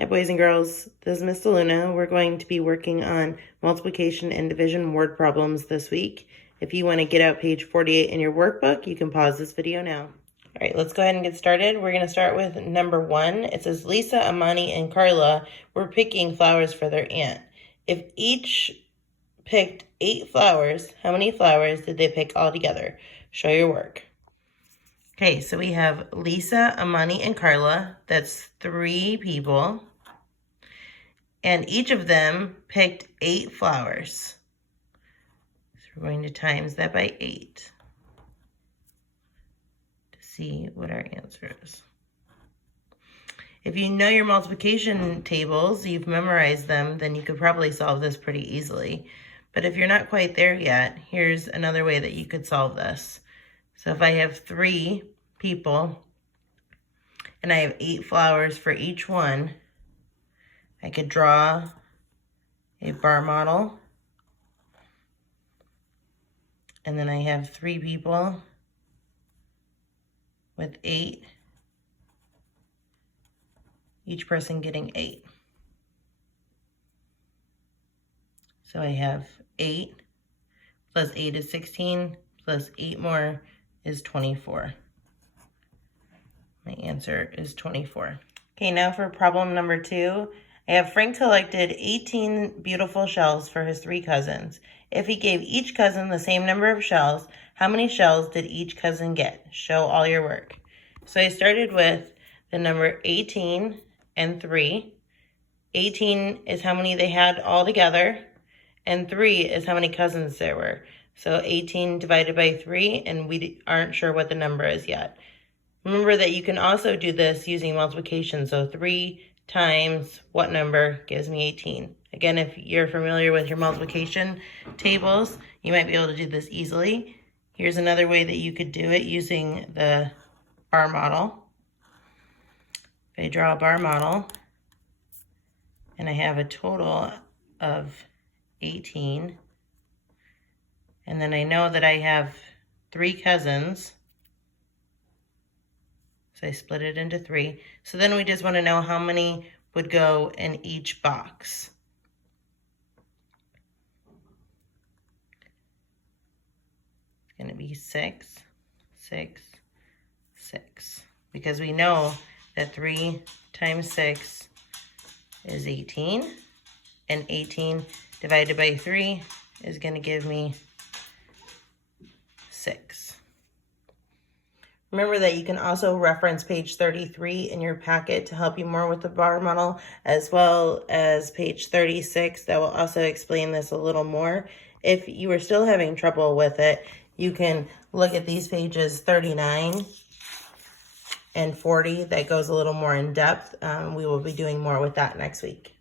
Hi boys and girls, this is Miss Luna. We're going to be working on multiplication and division word problems this week. If you want to get out page 48 in your workbook, you can pause this video now. All right, let's go ahead and get started. We're going to start with number 1. It says Lisa, Amani, and Carla were picking flowers for their aunt. If each picked 8 flowers, how many flowers did they pick all together? Show your work. Okay, so we have Lisa, Amani, and Carla. That's 3 people. And each of them picked 8 flowers. So we're going to times that by 8 to see what our answer is. If you know your multiplication tables, you've memorized them, then you could probably solve this pretty easily. But if you're not quite there yet, here's another way that you could solve this. So if I have 3 people and I have 8 flowers for each one, I could draw a bar model, and then I have 3 people with 8, each person getting 8. So I have 8 plus 8 is 16, plus 8 more is 24. My answer is 24. Okay, now for problem number 2. I have Frank collected 18 beautiful shells for his 3 cousins. If he gave each cousin the same number of shells, how many shells did each cousin get? Show all your work. So I started with the number 18 and 3. 18 is how many they had all together, and 3 is how many cousins there were. So 18 divided by 3, and we aren't sure what the number is yet. Remember that you can also do this using multiplication. So 3 times what number gives me 18. Again, if you're familiar with your multiplication tables, you might be able to do this easily. Here's another way that you could do it using the bar model. If I draw a bar model and I have a total of 18, and then I know that I have 3 cousins, so I split it into 3. So then we just want to know how many would go in each box. It's going to be 6, 6, 6. Because we know that 3 times 6 is 18. And 18 divided by 3 is going to give me 6. Remember that you can also reference page 33 in your packet to help you more with the bar model, as well as page 36 that will also explain this a little more. If you are still having trouble with it, you can look at these pages 39 and 40 that goes a little more in depth. We will be doing more with that next week.